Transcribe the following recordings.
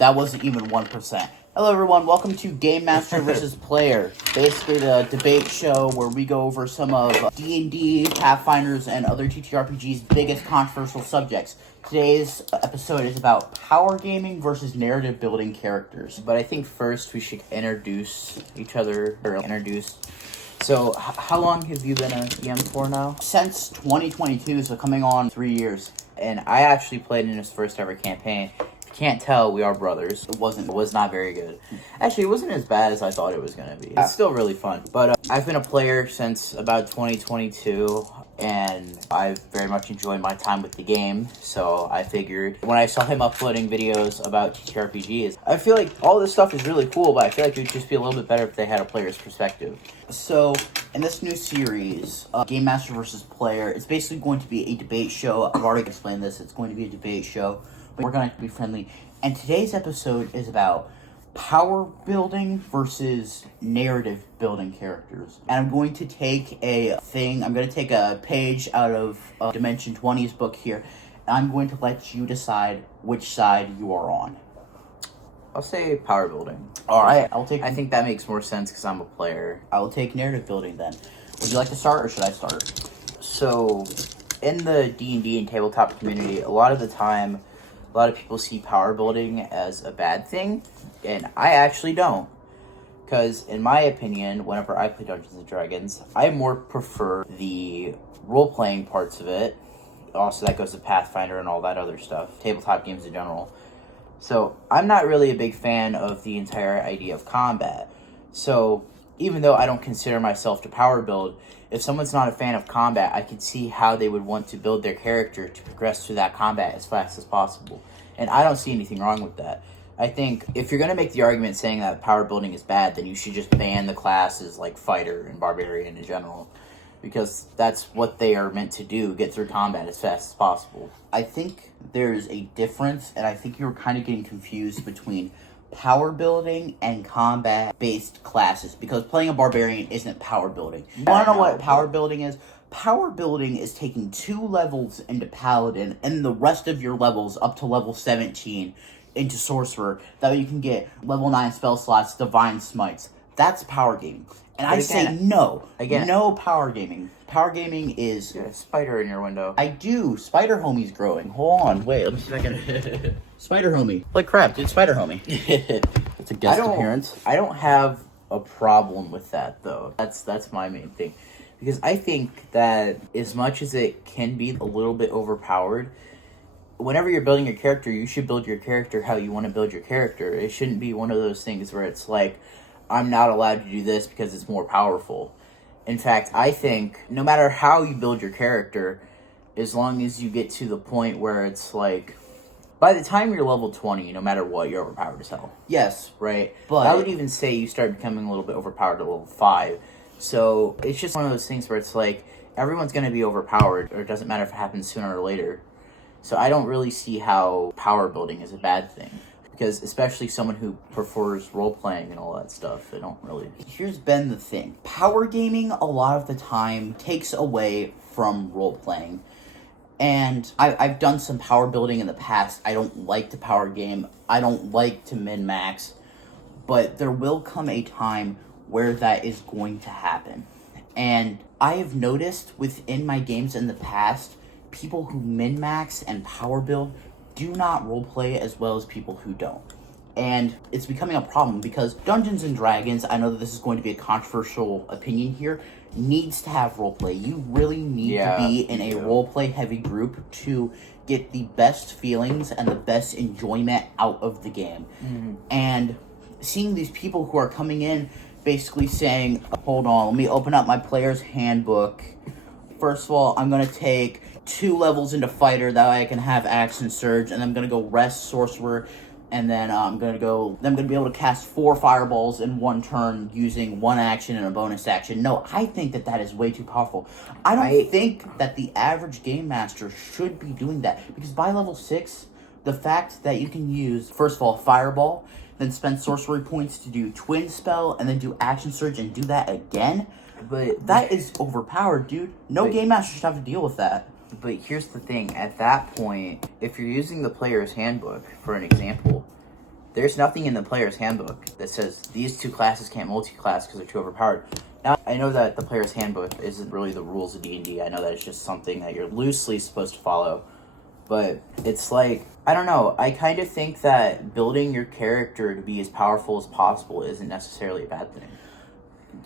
That wasn't even 1%. Hello everyone, welcome to Game Master vs. Player. Basically the debate show where we go over some of D&D, Pathfinders, and other TTRPG's biggest controversial subjects. Today's episode is about power gaming versus narrative building characters. But I think first we should introduce each other, So, how long have you been a EM for now? Since 2022, so coming on 3 years. And I actually played in his first ever campaign. Can't tell, we are brothers. It was not very good. Actually, it wasn't as bad as I thought it was going to be. It's still really fun. But I've been a player since about 2022, and I've very much enjoyed my time with the game. So I figured, when I saw him uploading videos about TTRPGs, I feel like all this stuff is really cool, but I feel like it would just be a little bit better if they had a player's perspective. So, in this new series, Game Master vs. Player, it's basically going to be a debate show. I've already explained this. It's going to be a debate show. We're going to be friendly. And today's episode is about power building versus narrative building characters. And I'm going to take a page out of Dimension 20's book here, and I'm going to let you decide which side you are on. I'll say power building. Alright, I think that makes more sense because I'm a player. I will take narrative building then. Would you like to start, or should I start? So, in the D&D and tabletop community, a lot of the time, a lot of people see power building as a bad thing, and I actually don't. Because, in my opinion, whenever I play Dungeons & Dragons, I more prefer the role-playing parts of it. Also, that goes to Pathfinder and all that other stuff. Tabletop games in general. So, I'm not really a big fan of the entire idea of combat. So, even though I don't consider myself to power build, if someone's not a fan of combat, I could see how they would want to build their character to progress through that combat as fast as possible. And I don't see anything wrong with that. I think if you're going to make the argument saying that power building is bad, then you should just ban the classes like Fighter and Barbarian in general. Because that's what they are meant to do, get through combat as fast as possible. I think there's a difference, and I think you're kind of getting confused between power building and combat-based classes, because playing a barbarian isn't power building. You want to know what power building is? Power building is taking 2 levels into Paladin and the rest of your levels up to level 17 into Sorcerer. That way you can get level 9 spell slots, Divine Smites. That's power gaming. And I say no. No power gaming. Power gaming is... You got a spider in your window. I do. Spider Homie's growing. Hold on. Wait, let me see if I can... Spider Homie. Like crap, dude. Spider Homie. It's a guest appearance. I don't have a problem with that, though. That's my main thing. Because I think that as much as it can be a little bit overpowered, whenever you're building your character, you should build your character how you want to build your character. It shouldn't be one of those things where it's like, I'm not allowed to do this because it's more powerful. In fact, I think no matter how you build your character, as long as you get to the point where it's like, by the time you're level 20, no matter what, you're overpowered as hell. Yes. Right? But I would even say you start becoming a little bit overpowered at level 5. So it's just one of those things where it's like, everyone's going to be overpowered, or it doesn't matter if it happens sooner or later. So I don't really see how power building is a bad thing. Because especially someone who prefers role-playing and all that stuff, they don't really... Here's been the thing. Power gaming, a lot of the time, takes away from role-playing. And I've done some power building in the past. I don't like to power game. I don't like to min-max. But there will come a time where that is going to happen. And I have noticed within my games in the past, people who min-max and power build do not roleplay as well as people who don't. And it's becoming a problem because Dungeons & Dragons, I know that this is going to be a controversial opinion here, needs to have roleplay. You really need to be in a roleplay heavy group to get the best feelings and the best enjoyment out of the game. Mm-hmm. And seeing these people who are coming in basically saying, hold on, let me open up my player's handbook. First of all, I'm going to take 2 levels into Fighter, that way I can have Axe and Surge, and I'm going to go Rest, Sorcerer, and then I'm going to be able to cast 4 Fireballs in 1 turn using 1 action and a bonus action. No, I think that is way too powerful. I don't think that the average Game Master should be doing that, because by level 6, the fact that you can use, first of all, Fireball, then spend sorcery points to do Twin Spell, and then do Action Surge and do that again, but that is overpowered, dude. No Game Master should have to deal with that. But here's the thing, at that point, if you're using the player's handbook, for an example, There's nothing in the player's handbook that says these two classes can't multi-class because they're too overpowered. Now, I know that the player's handbook isn't really the rules of D&D. I know that it's just something that you're loosely supposed to follow. But it's like, I don't know, I kind of think that building your character to be as powerful as possible isn't necessarily a bad thing.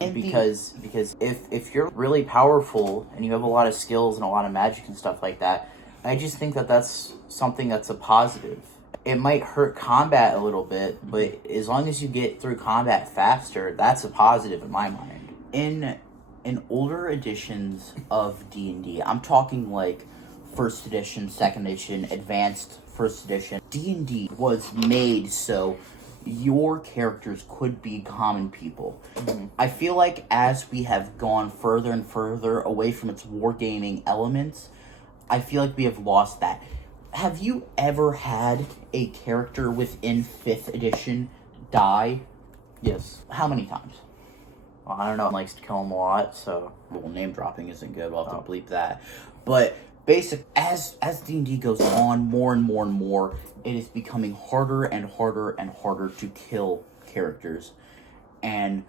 And because if you're really powerful and you have a lot of skills and a lot of magic and stuff like that, I just think that that's something that's a positive. It might hurt combat a little bit, but as long as you get through combat faster, that's a positive in my mind. In older editions of D&D, I'm talking like first edition, second edition, advanced first edition, D&D was made so your characters could be common people. Mm-hmm. I feel like as we have gone further and further away from its wargaming elements, I feel like we have lost that. Have you ever had a character within 5th edition die? Yes. How many times? Well, I don't know. It likes to kill him a lot, so... Well, name dropping isn't good. We'll have to bleep that. But as D&D goes on more and more and more, it is becoming harder and harder and harder to kill characters. And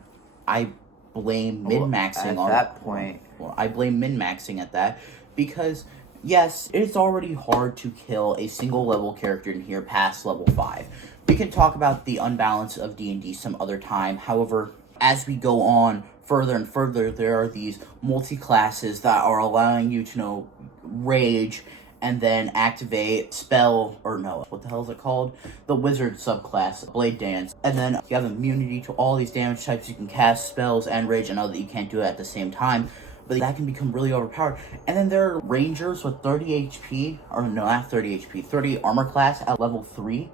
I blame min-maxing on... At that point... Well, I blame min-maxing at that because... Yes, it's already hard to kill a single level character in here past level 5. We can talk about the unbalance of D&D some other time. However, as we go on further and further, there are these multi-classes that are allowing you to rage and then activate spell, or no, what the hell is it called? The wizard subclass, Blade Dance. And then you have immunity to all these damage types. You can cast spells and rage. I know that you can't do it at the same time, but that can become really overpowered. And then there are rangers with 30 HP, or no, not 30 HP, 30 armor class at level 3.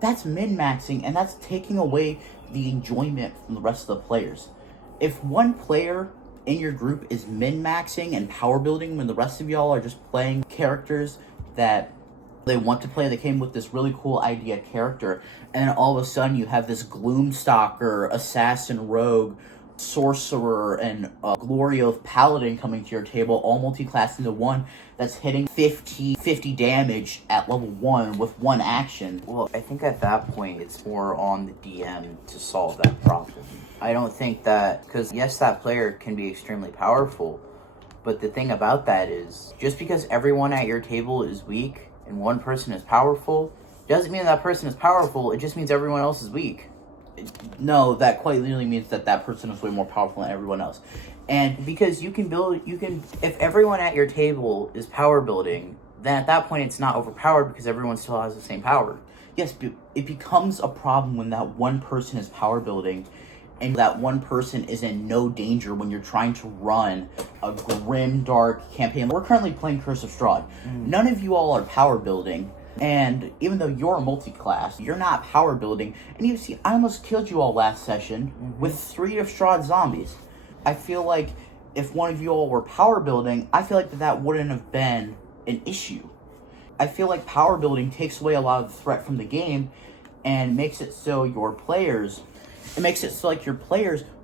That's min-maxing, and that's taking away the enjoyment from the rest of the players. If one player in your group is min-maxing and power building when the rest of y'all are just playing characters that they want to play, they came with this really cool idea character, and then all of a sudden you have this Gloomstalker, Assassin, Rogue, Sorcerer, and Glory Oath Paladin coming to your table, all multi-classed into one, that's hitting 50 damage at level 1 with one action. Well, I think at that point it's more on the DM to solve that problem. I don't think that, because yes, that player can be extremely powerful, but the thing about that is, just because everyone at your table is weak and one person is powerful, doesn't mean that person is powerful, it just means everyone else is weak. No, that quite literally means that person is way more powerful than everyone else. And because if everyone at your table is power building, then at that point it's not overpowered because everyone still has the same power. Yes, but it becomes a problem when that one person is power building and that one person is in no danger when you're trying to run a grim, dark campaign. We're currently playing Curse of Strahd. None of you all are power building. And even though you're multi-class, you're not power building. And you see, I almost killed you all last session with 3 of Strahd zombies. I feel like if one of you all were power building, I feel like that wouldn't have been an issue. I feel like power building takes away a lot of the threat from the game and makes it so your players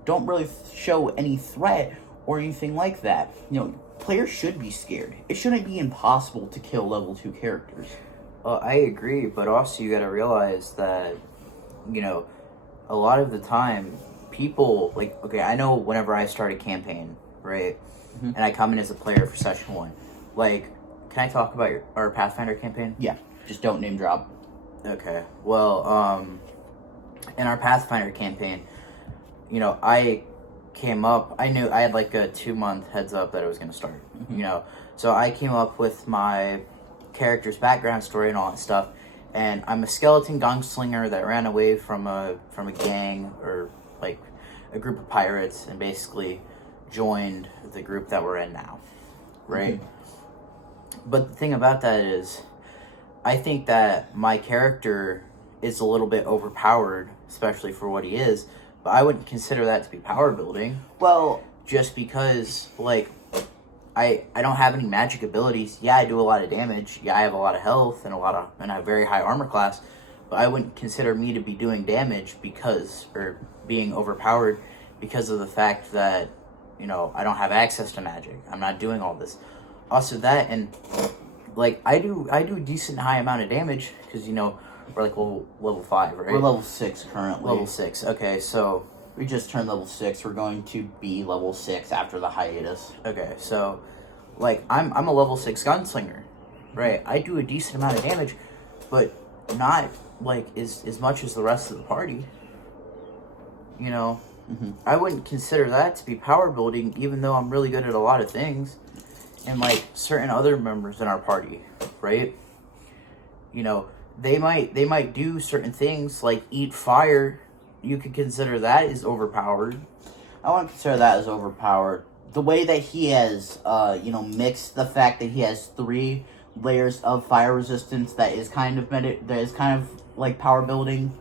don't really show any threat or anything like that. Players should be scared. It shouldn't be impossible to kill level 2 characters. Well, I agree, but also you gotta realize that, a lot of the time, people, I know whenever I start a campaign, right, and I come in as a player for session 1, can I talk about our Pathfinder campaign? Yeah, just don't name drop. Okay, well, in our Pathfinder campaign, I came up, I knew I had a 2-month heads up that it was gonna start, so I came up with my character's background story and all that stuff, and I'm a skeleton gunslinger that ran away from a gang or a group of pirates and basically joined the group that we're in now, right? But the thing about that is, I think that my character is a little bit overpowered, especially for what he is, but I wouldn't consider that to be power building. Well, just because I don't have any magic abilities. Yeah, I do a lot of damage. Yeah, I have a lot of health and I have very high armor class. But I wouldn't consider me to be doing damage or being overpowered because of the fact that, I don't have access to magic. I'm not doing all this. Also that, and I do a decent high amount of damage because, We're like level 5, right? We're level 6 currently. Level 6. Okay, so We just turned level 6. We're going to be level 6 after the hiatus. okay, so like I'm a level 6 gunslinger, right? I do a decent amount of damage, but not like as much as the rest of the party. You know, I wouldn't consider that to be power building, even though I'm really good at a lot of things. And like certain other members in our party, right? You know, they might do certain things like eat fire. You could consider that is overpowered. I wouldn't consider that as overpowered. The way that he has, mixed the fact that he has 3 layers of fire resistance that is kind of like power building,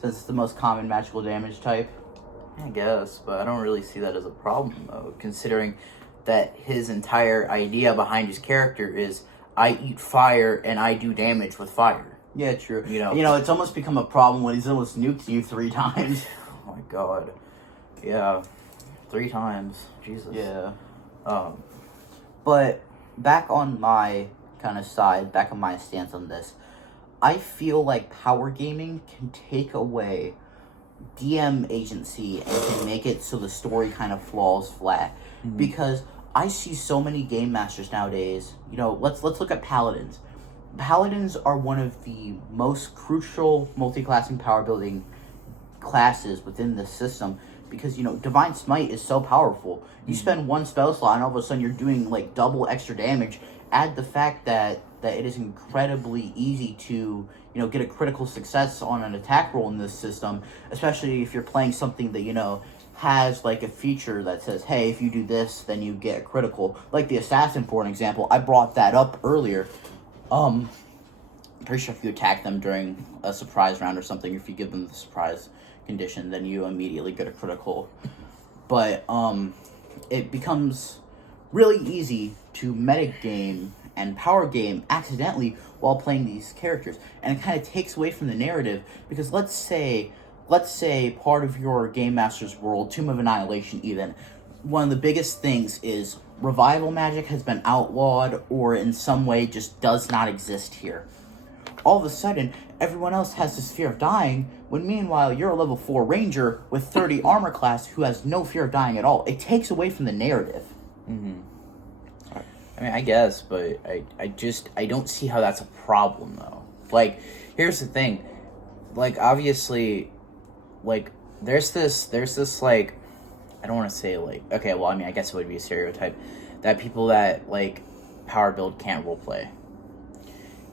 since it's the most common magical damage type. I guess, but I don't really see that as a problem though, considering that his entire idea behind his character is I eat fire and I do damage with fire. Yeah, true. You know, It's almost become a problem when he's almost nuked you 3 times. Oh my god. Yeah. 3 times. Jesus. Yeah. Um, But back on my kind of side, back on my stance on this, I feel like power gaming can take away DM agency and can make it so the story kind of falls flat. Because I see so many game masters nowadays. Let's look at paladins. Paladins are one of the most crucial multi-classing power building classes within the system, because Divine Smite is so powerful. You spend 1 spell slot and all of a sudden you're doing like double extra damage. Add the fact that it is incredibly easy to get a critical success on an attack roll in this system, especially if you're playing something that has like a feature that says, hey, if you do this then you get a critical, like the assassin, for an example. I brought that up earlier. I'm pretty sure if you attack them during a surprise round or something, if you give them the surprise condition, then you immediately get a critical. But it becomes really easy to metagame and power game accidentally while playing these characters, and it kind of takes away from the narrative. Because let's say part of your game master's world, Tomb of Annihilation, even one of the biggest things is revival magic has been outlawed or in some way just does not exist here. All of a sudden, everyone else has this fear of dying, when meanwhile you're a level 4 ranger with 30 armor class who has no fear of dying at all. It takes away from the narrative. I mean, I guess, but I don't see how that's a problem though. Like, here's the thing. Like, obviously, like, there's this like, I don't want to say like, okay, well, I mean, I guess it would be a stereotype that people that like power build can't roleplay.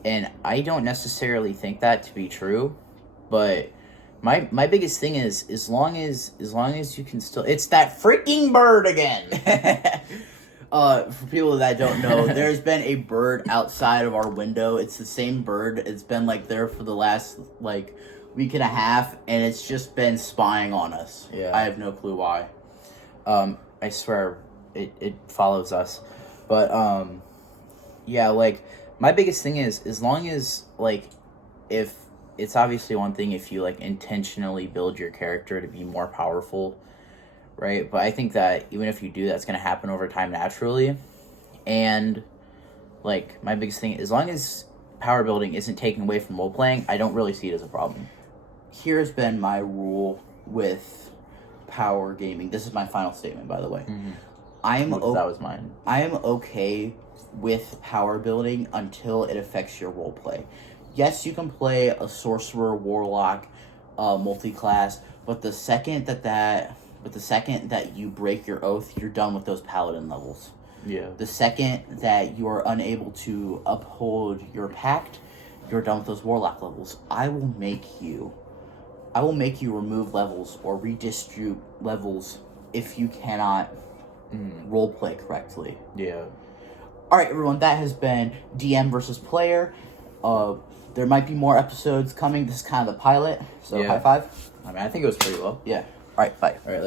And I don't necessarily think that to be true, but my biggest thing is as long as you can still, it's that freaking bird again. For people that don't know, there's been a bird outside of our window. It's the same bird. It's been like there for the last like week and a half, and it's just been spying on us. Yeah. I have no clue why. I swear it follows us. But yeah, like my biggest thing is as long as like, if it's obviously one thing if you like intentionally build your character to be more powerful, right? But I think that even if you do, that's going to happen over time naturally. And like my biggest thing, as long as power building isn't taken away from role playing, I don't really see it as a problem. Here's been my rule with power gaming. This is my final statement, by the way. That was mine. I am okay with power building until it affects your role play. Yes, you can play a sorcerer, warlock, multi-class, but the second that you break your oath, you're done with those paladin levels. Yeah. The second that you are unable to uphold your pact, you're done with those warlock levels. I will make you remove levels or redistribute levels if you cannot roleplay correctly. Yeah. Alright, everyone, that has been DM versus player. There might be more episodes coming. This is kind of the pilot, so Yeah. high five. I mean, I think it was pretty well. Yeah. Alright, bye. All right.